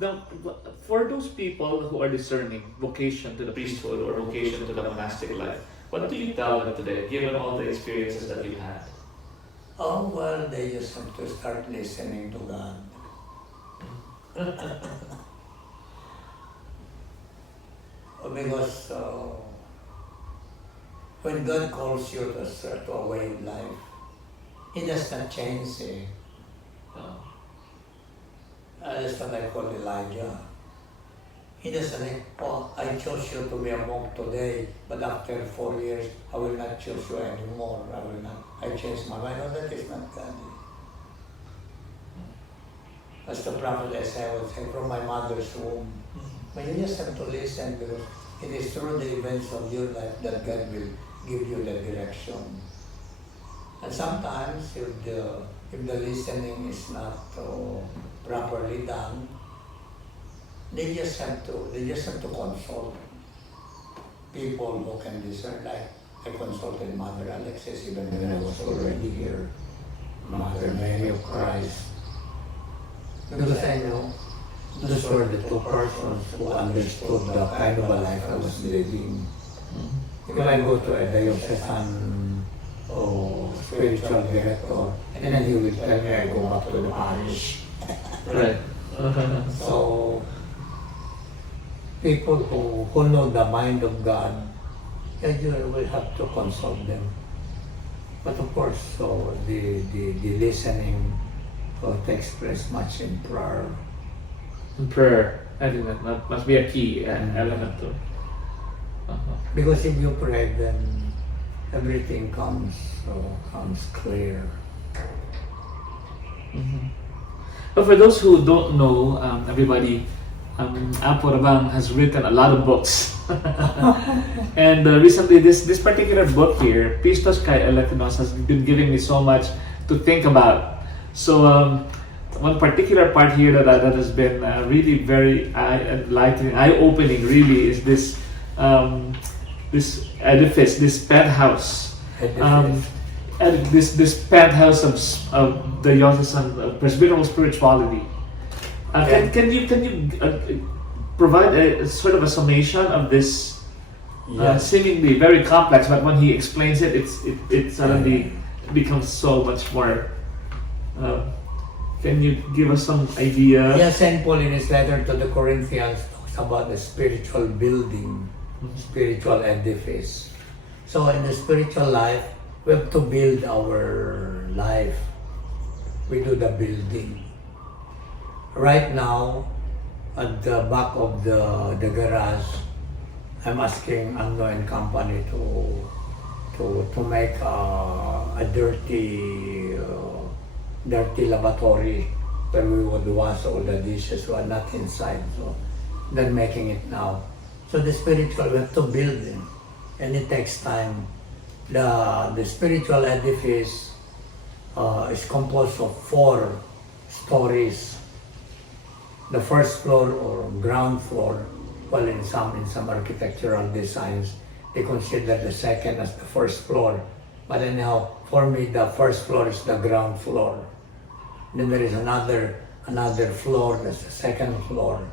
Now, for those people who are discerning vocation to the priesthood or vocation to the monastic life, what do you tell them today, given all the experiences that you've had? Oh, well, they just have to start listening to God. Because when God calls you to a way of life, He does not change. That's what I call Elijah. He doesn't say, oh, I chose you to be a monk today, but after 4 years, I will not choose you anymore. I changed my mind. No, that is not God. As the prophet Isaiah would say, from my mother's womb. But you just have to listen, because it is through the events of your life that God will give you the direction. And sometimes, if the listening is not properly done, they just have to consult people who can discern. Like I consulted Mother Alexis even when I was already here, Mother Mary of Christ, because I know those were the two persons who understood the kind of a life I was living. If I go to a diocesan or spiritual director, and then he will tell me I go back to the parish. Right. So, people who know the mind of God, you will have to consult them. But of course, so the listening takes place much in prayer. In prayer, I think that must be a key element too. Because if you pray, then everything comes clear. But for those who don't know, everybody, Abbot Rabang has written a lot of books. And recently, this particular book here, Pistos Kai Eletinos, has been giving me so much to think about. So one particular part here that has been really very enlightening, eye-opening really, is this edifice, this penthouse. This penthouse of the diocesan presbyteral spirituality. Can you provide a sort of a summation of this seemingly very complex, but when he explains it, it suddenly becomes so much more. Can you give us some idea? Yeah, St. Paul in his letter to the Corinthians talks about the spiritual building, spiritual edifice. So in the spiritual life, we have to build our life. We do the building. Right now, at the back of the garage, I'm asking Anglo and Company to make a dirty lavatory where we would wash all the dishes who are not inside. So they're making it now. So the spiritual, we have to build it, and it takes time. The spiritual edifice is composed of 4 stories. The first floor or ground floor, well, in some architectural designs, they consider the second as the first floor. But anyhow, for me, the first floor is the ground floor. Then there is another floor, that's the second floor.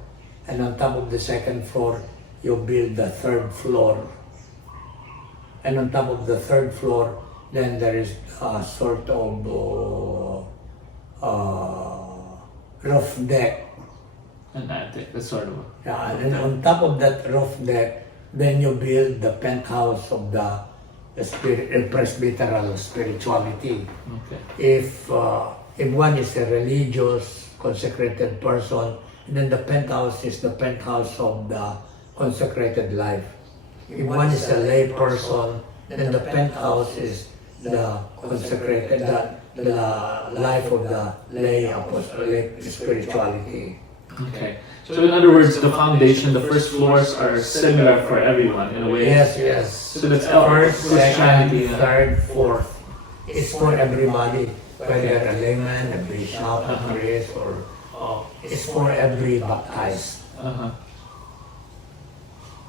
And on top of the second floor, you build the third floor. And on top of the third floor, then there is a sort of roof deck. An attic, that's sort of. Yeah, and then on top of that roof deck, then you build the penthouse of the presbyteral spirituality. Okay. If one is a religious, consecrated person, then the penthouse is the penthouse of the consecrated life. If one is a lay person, then the penthouse is the consecrated, the life of the lay spirituality. Okay. So in other words, the foundation, the first floors are similar for everyone in a way. Yes. So that's first, second, Christianity. third, fourth. It's for everybody, whether a layman, a bishop, a priest, or it's for every baptized.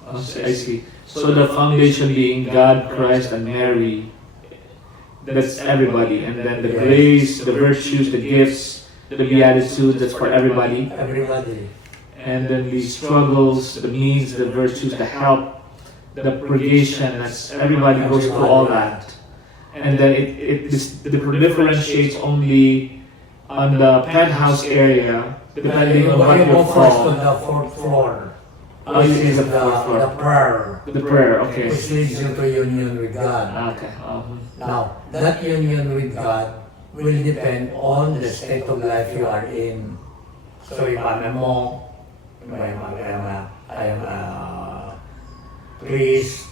I see. So the foundation being God, Christ, and Mary, that's everybody. And then the grace, the virtues, the gifts, the beatitudes, that's for everybody. Everybody. and then the struggles, the means, the virtues, the help, the purgation. That's everybody goes through all that, and then it differentiates only on the penthouse area depending on what you you go first to fall. the fourth floor, Oh, which you is the the, fourth floor. the prayer, The prayer, okay. which leads you to union with God. Okay. Now, that union with God will depend on the state of life you are in. So if I'm a monk, I am a priest,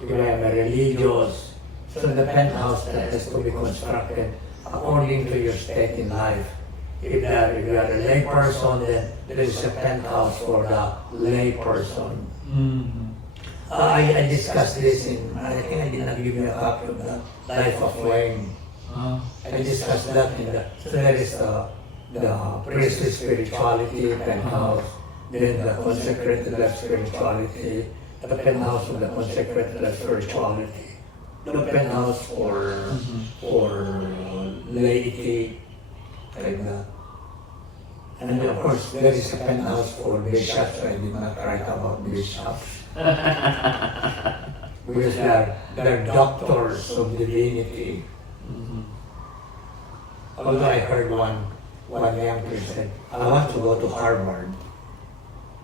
if I am a religious, so the penthouse that has to be constructed according to your state in life. If you are a lay person, then there is a penthouse for the lay person. I discussed this I think I did not give you a copy of the Life of Wayne. I discussed that so there is the priestly spirituality penthouse, then the consecrated life spirituality, the penthouse of the consecrated life spirituality, the penthouse for laity, like that. And then of course there is a penthouse for bishops. I did not write about bishops. Because they're doctors of divinity. Although I heard one young person said, I want to go to Harvard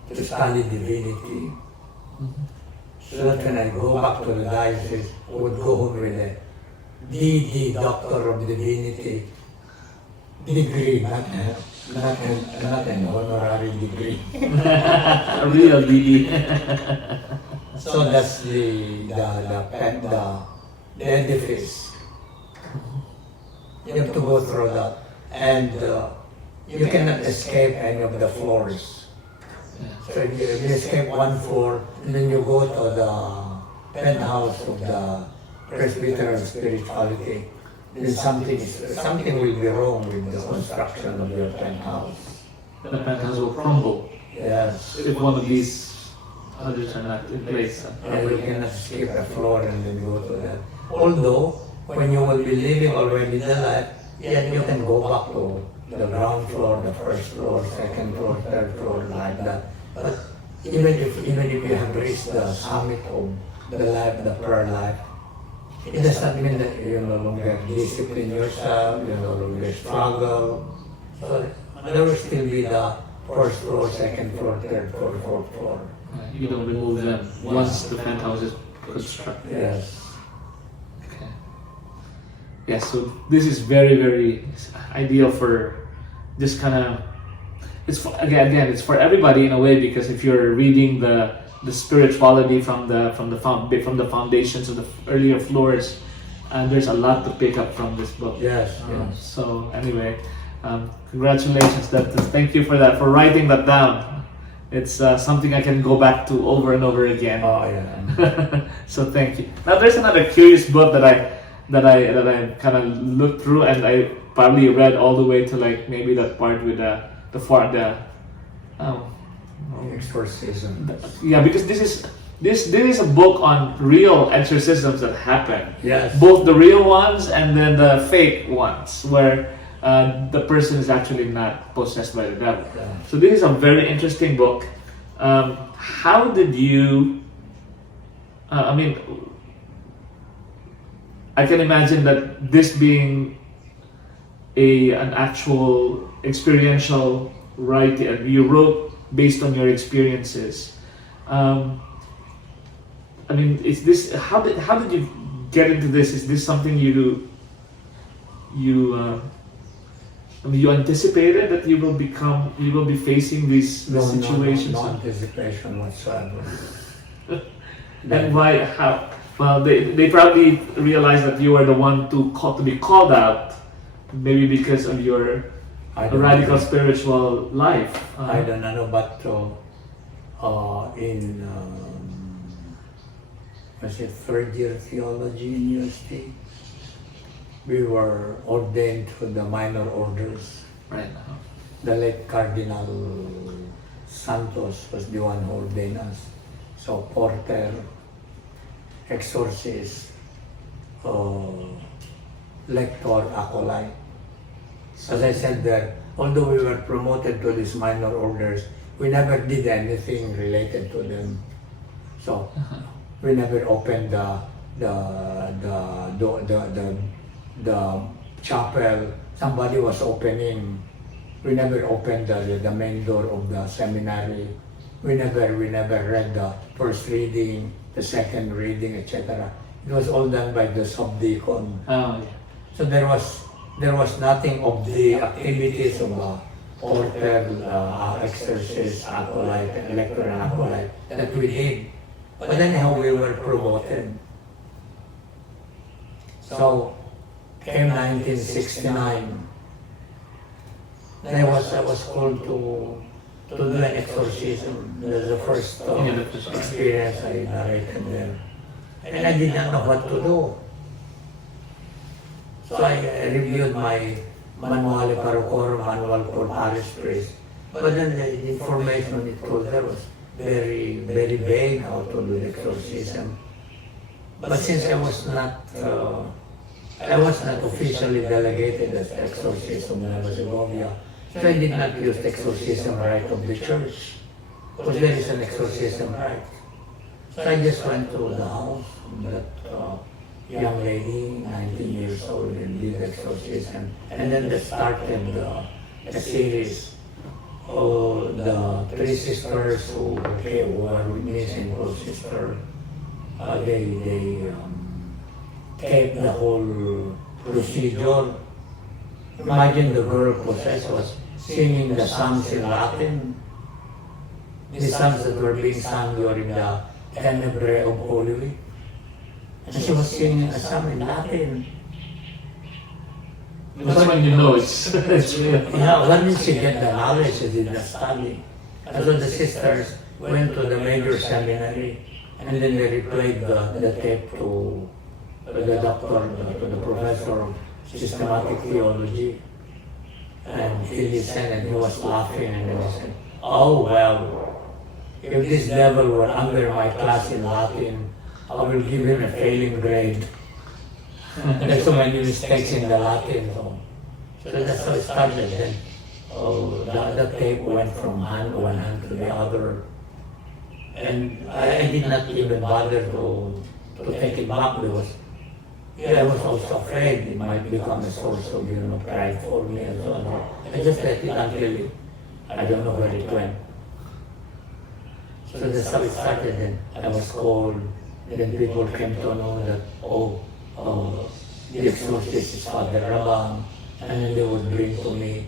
to study divinity. So that when I go back to the diocese, I would go home with a DD, Doctor of Divinity degree, not an honorary degree. A real DD. So that's the edifice. You have to go through that, and you cannot escape any of the floors. So if you escape one floor, and then you go to the penthouse of the Presbyterian spirituality, then something will be wrong with the construction of your penthouse. The penthouse will crumble Yes. if one of these others are not in place. And you cannot skip a floor and then go to that. Although, when you will be living already the life, yeah, you can go back to the ground floor, the first floor, second floor, third floor, like that. But even if you have reached the summit of the life, the prayer life, it does not mean that you no longer discipline yourself, you no longer struggle. So there will still be the first floor, second floor, third floor, fourth floor. You don't remove them once the penthouse is constructed. Yes. Okay. Yeah, so this is very, very ideal for just kind of, it's for, again, it's for everybody in a way, because if you're reading the spirituality from the foundations of the earlier floors, there's a lot to pick up from this book. Yes. So anyway, congratulations. Thank you for that, for writing that down. It's something I can go back to over and over again. Oh yeah. So thank you. Now there's another curious book that I kind of looked through, and I probably read all the way to like maybe that part with the Exorcism. yeah, because this is a book on real exorcisms that happen. Yes. Both the real ones and then the fake ones, where the person is actually not possessed by the devil. Yeah. So this is a very interesting book. How did you? I mean, I can imagine that this being an actual experiential writing, you wrote based on your experiences. I mean, is this how did you get into this? Is this something you anticipated that you will be facing these situations? No anticipation whatsoever. And why? How? Well, they probably realized that you are the one to be called out, maybe because of your radical spiritual life. I don't know, but in was it third year theology in university, we were ordained to the minor orders. Right. The late Cardinal Santos was the one who ordained us. So porter, exorcist, lector, acolyte. As I said there, although we were promoted to these minor orders, we never did anything related to them. So we never opened the chapel. Somebody was opening. We never opened the main door of the seminary. We never read the first reading, the second reading, etc. It was all done by the subdeacon. Oh, yeah. So there was nothing of the activities of porter, exorcist, acolyte, electoral acolyte that we did. But anyhow, we were promoted. So came 1969. I was called to do an exorcism. That was the first experience I narrated there. And I did not know what to do. So I reviewed my manual parochorum, manual for parish priest. But then the information it told there was very, very vague how to do the exorcism. But since I was not officially delegated as exorcism when I was in Bolivia, so I did not use the exorcism rite of the church, because there is an exorcism rite. So I just went to the house of that young lady, 19 years old, and did the exorcism. And then they started a series of the three sisters who were with me, single sister. They taped the whole procedure. Imagine the girl possessed was singing the psalms in Latin. The psalms that were being sung during the Tenebrae of Holy Week. And she was singing a psalm in Latin. That's when you know it's real. Yeah, when did she get the knowledge? She did not study. And so the sisters went to the major seminary and then they replayed the tape to the doctor, to the professor of systematic theology. And he listened and he was laughing and he said, "Oh well, if this devil were under my class in Latin, I will give him a failing grade." There's so many mistakes in the Latin. So that's how it started. Then the tape went from one hand to the other. And I did not even bother to take it back because I was also afraid it might become a source of pride for me and so on. I just let it until I don't know where it went. So that's how it started. Then I was called. Then people came to know that the exorcist is Father Rabang, and then they would bring to me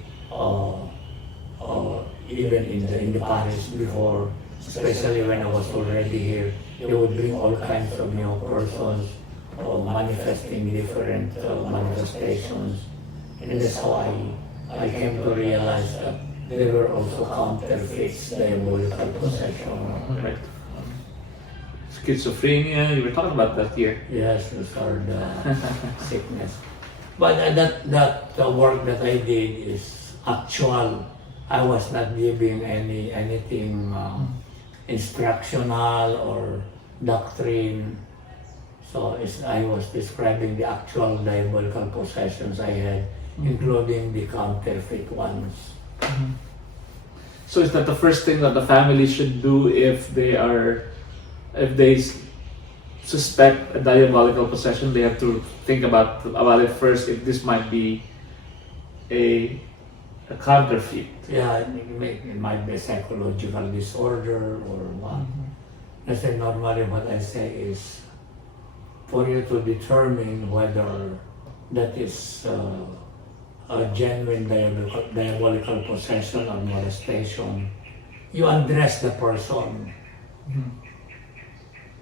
even in the parish before, especially when I was already here, they would bring all kinds of new persons manifesting different manifestations, and that's how I came to realize that there were also counterfeits, diabolical possession. Right. Schizophrenia, you were talking about that here. Yes, those are the sickness. But that work that I did is actual. I was not giving anything instructional or doctrine. So I was describing the actual diabolical possessions I had, including the counterfeit ones. Mm-hmm. So is that the first thing that the family should do if they suspect a diabolical possession? They have to think about it first, if this might be a counterfeit. Yeah, it might be a psychological disorder or what. I say normally what I say is for you to determine whether that is a genuine diabolical possession or molestation, you undress the person.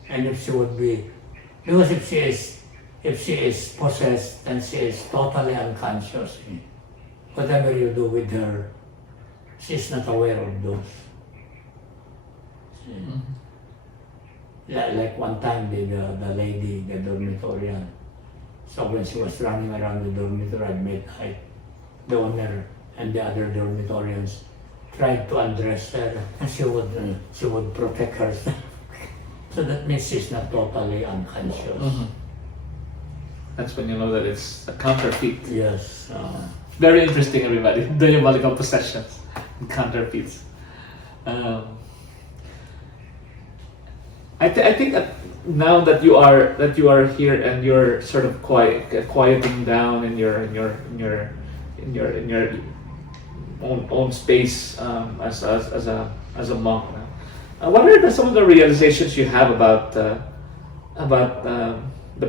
And if she would be, because if she is possessed, then she is totally unconscious. Whatever you do with her, she's not aware of those. Like one time the lady, the dormitorian, so when she was running around the dormitory at midnight, the owner and the other dormitorians tried to undress her, and she would protect herself. So that means she's not totally unconscious. That's when you know that it's a counterfeit. Yes. Very interesting, everybody. Diabolical possessions and counterfeits. Um, I think that now that you are here and you're sort of quieting down in your own space as a monk. What are some of the realizations you have about the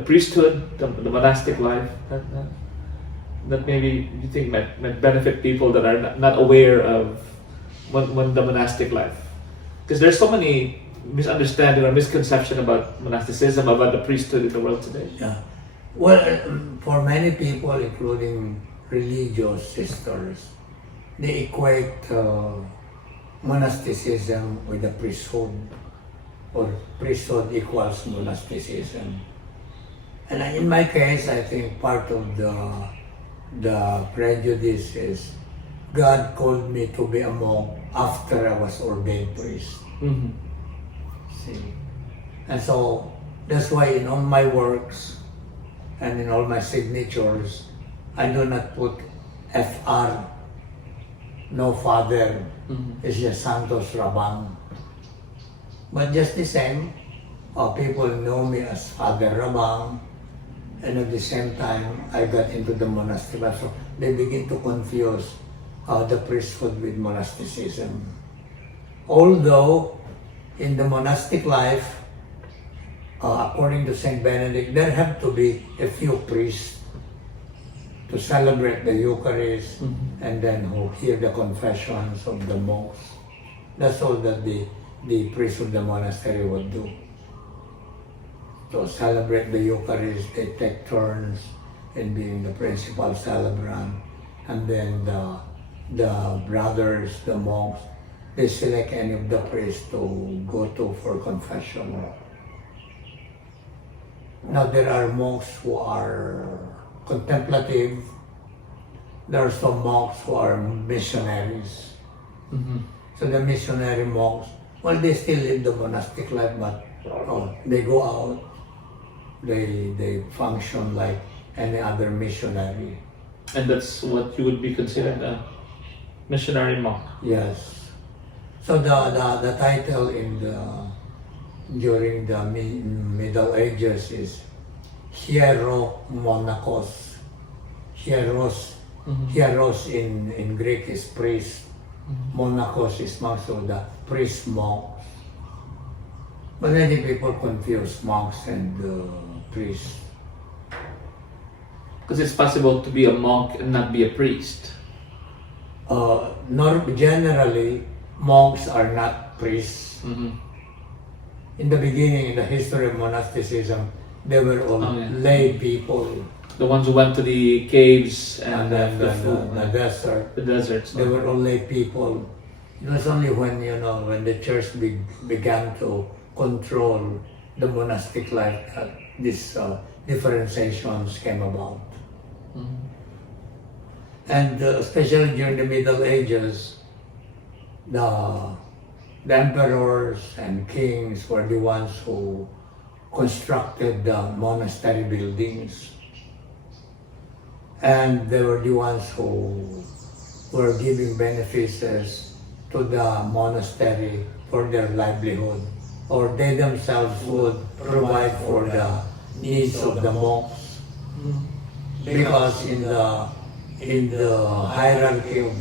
priesthood, the monastic life that maybe you think might benefit people that are not aware of when the monastic life? Because there's so many misunderstanding or misconception about monasticism, about the priesthood in the world today. Yeah. Well, for many people, including religious sisters, they equate monasticism with the priesthood, or priesthood equals monasticism. And in my case, I think part of the prejudice is God called me to be a monk after I was ordained priest. Mm-hmm. See? And so that's why in all my works and in all my signatures, I do not put FR, no father. Mm-hmm. It's just Santos Rabang. But just the same, people know me as Father Rabang, and at the same time, I got into the monastery. So they begin to confuse the priesthood with monasticism. Although, in the monastic life, according to Saint Benedict, there have to be a few priests to celebrate the Eucharist, Mm-hmm. and then who hear the confessions of the monks. That's all that the priest of the monastery would do. To celebrate the Eucharist, they take turns in being the principal celebrant, and then the brothers, the monks, they select any of the priests to go to for confession. Now there are monks who are contemplative. There are some monks who are missionaries. Mm-hmm. So the missionary monks, well, they still live the monastic life, but they go out, they function like any other missionary. And that's what you would be considered a missionary monk. Yes. So the title during the Middle Ages is hieromonachos. Hieros, Mm-hmm. hieros in Greek is priest. Mm-hmm. Monachos is monks, so the priest monks. But many people confuse monks and priests. Because it's possible to be a monk and not be a priest. Generally, monks are not priests. Mm-hmm. In the beginning, in the history of monasticism, they were all lay people. The ones who went to the caves and then the desert. the deserts. They were all lay people. It was only when the church began to control the monastic life that these differentiations came about. Mm-hmm. And especially during the Middle Ages, the emperors and kings were the ones who constructed the monastery buildings. And they were the ones who were giving benefices to the monastery for their livelihood, or they themselves would provide for the needs of the monks. Because in the hierarchy of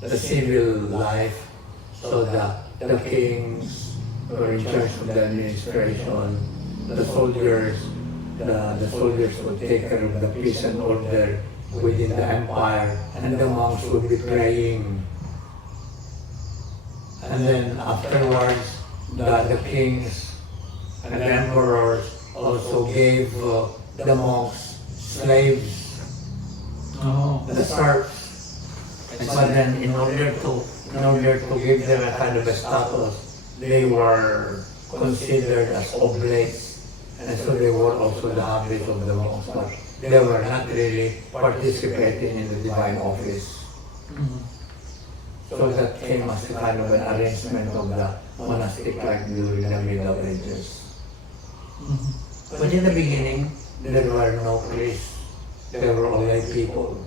the civil life, so the kings were in charge of the administration, the soldiers would take care of the peace and order within the empire, and the monks would be praying. And then afterwards, the kings and the emperors also gave the monks slaves, the serfs. But then in order to give them a kind of a status, they were considered as oblates. And so they were also the habit of the monks, but they were not really participating in the divine office. Mm-hmm. So that came as a kind of an arrangement of the monastic life during the Middle Ages. Mm-hmm. But in the beginning, there were no priests. They were all lay people.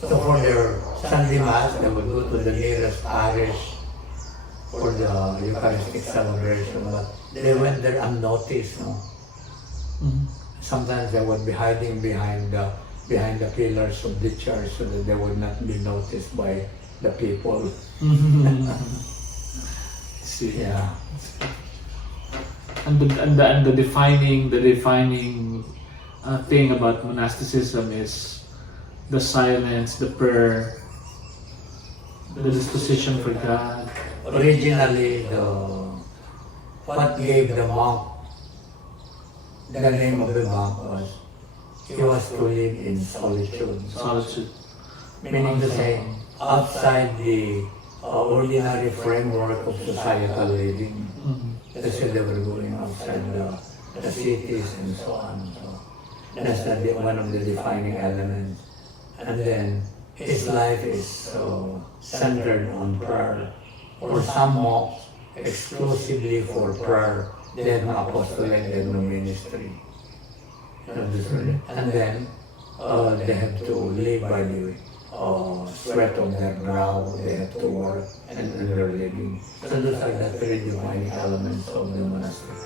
So for their Sunday Mass, they would go to the nearest parish for the Eucharistic celebration, but they went there unnoticed, no? Sometimes they would be hiding behind the pillars of the church so that they would not be noticed by the people. See. Yeah. And the defining thing about monasticism is the silence, the prayer, the disposition for God. Originally, what gave the monk the name of the monk was he was to live in solitude. Solitude. Meaning to say, outside the ordinary framework of societal living. That's why they were going outside the cities and so on. So that's one of the defining elements. And then his life is centered on prayer. For some monks, exclusively for prayer. They had no apostolate, they had no ministry. And then they have to live by the sweat of their brow, they have to work and earn their living. So those are the three defining elements of the monastery.